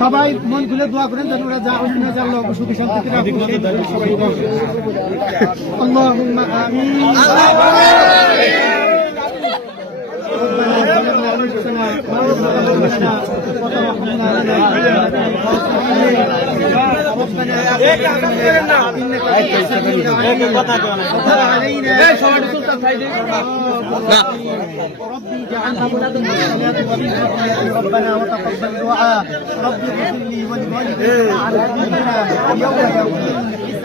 সবাই মন খুলে দোয়া করেন যেন ওরা যা আসুন যা আল্লাহ সুখী শান্তিতে ربي وبالحكمة ربنا وتقبل دعاء. ربي اغفر لي ولوالدي على ذنوبنا يوم الحساب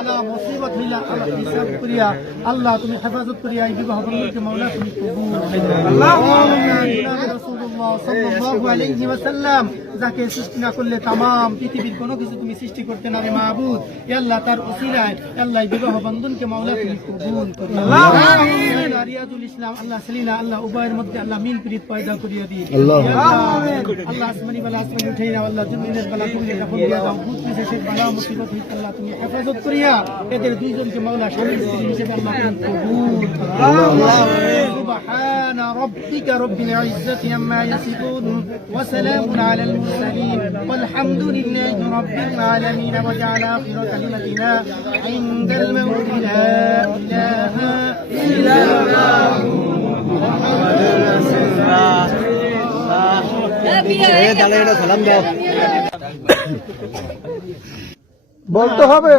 রকমের বালা মুসিবত হইলা আল্লাহ হিসাব করিয়া আল্লাহ তুমি হেফাজত করিয়া এই বিবাহ বন্ধনকে মাওলা তুমি কবুল আল্লাহ রাসূলুল্লাহ সাল্লাল্লাহু আলাইহি ওয়াসাল্লাম যাকে সৃষ্টি না করলে তাম পৃথিবীর কোনো কিছু তুমি সৃষ্টি করতে না রে মাহবুদ আল্লাহ তার ওসিলায় আল্লাহ বিবাহ বন্ধনকে মাওলা তুমি কবুল করো রিয়াজুল ইসলাম আল্লাহ সেলিনা আল্লাহ উভয়ের মধ্যে আল্লাহ মিল প্রীত পয়দা করিয়ে দিই আল্লাহ আল্লাহ আসমানি বালা আসমানি উঠে না আল্লাহ জমিনের বালা তুমি রাখুন দিয়া দাও ভূত বিশেষের বালা মুসিবত হইতে আল্লাহ তুমি হেফাজত করিয়া এদের দুইজনকে মাওলা স্বামী স্ত্রী হিসেবে আল্লাহ তুমি কবুল সুবহান রব্বিকা রব্বিল ইজ্জাতি আম্মা عما يصفون وسلام على المرسلين والحمد لله رب العالمين وجعل آخر كلمتنا عند الموت لا إله إلا الله বলতে হবে